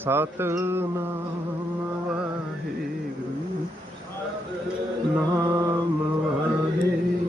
ਸਤਨਾਮ ਵਾਹਿਗੁਰੂ ਨਾਮ ਵਾਹਿਗੁਰੂ।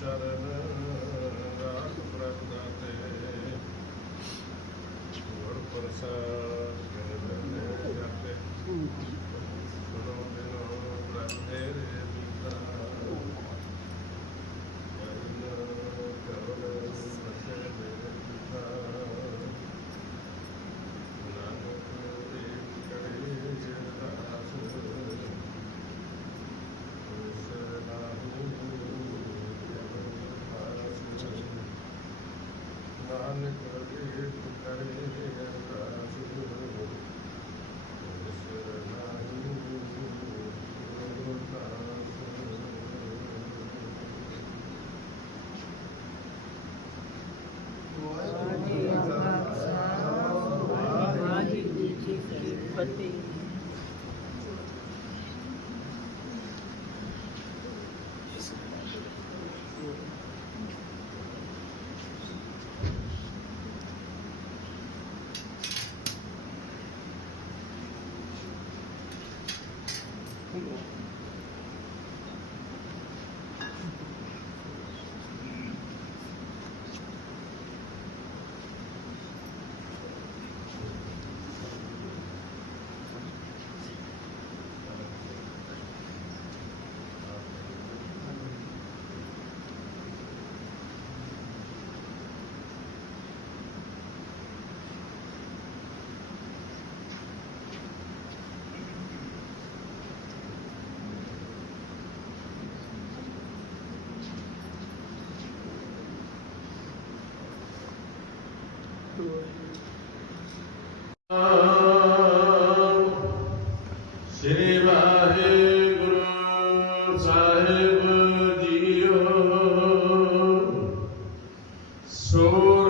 ਚਰਨ ਰਾਖ ਪ੍ਰਗਟਾਤੇ। ਹੋਰ ਪ੍ਰਸਾਦ ਸ੍ਰੀ ਵਾਹਿਗੁਰੂ ਸਾਹਿਬ ਜੀਓ। ਸੋ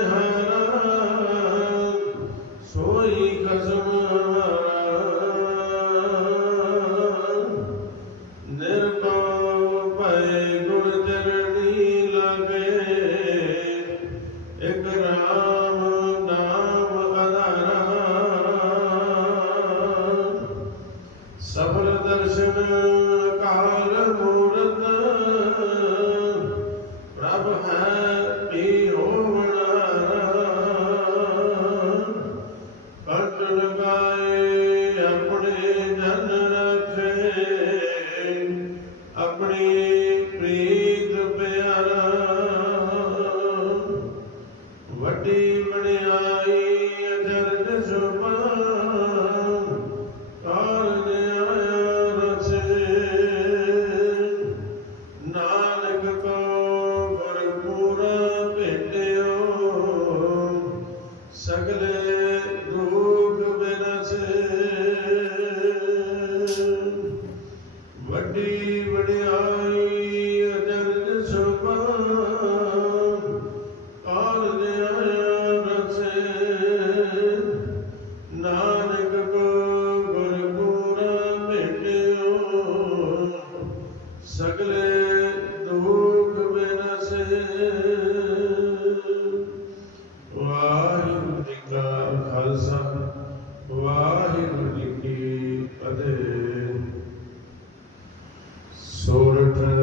सगले दुख बिनसे वाहिगुरु जी का खालसा वाहिगुरु जी की फतेह। सोरठ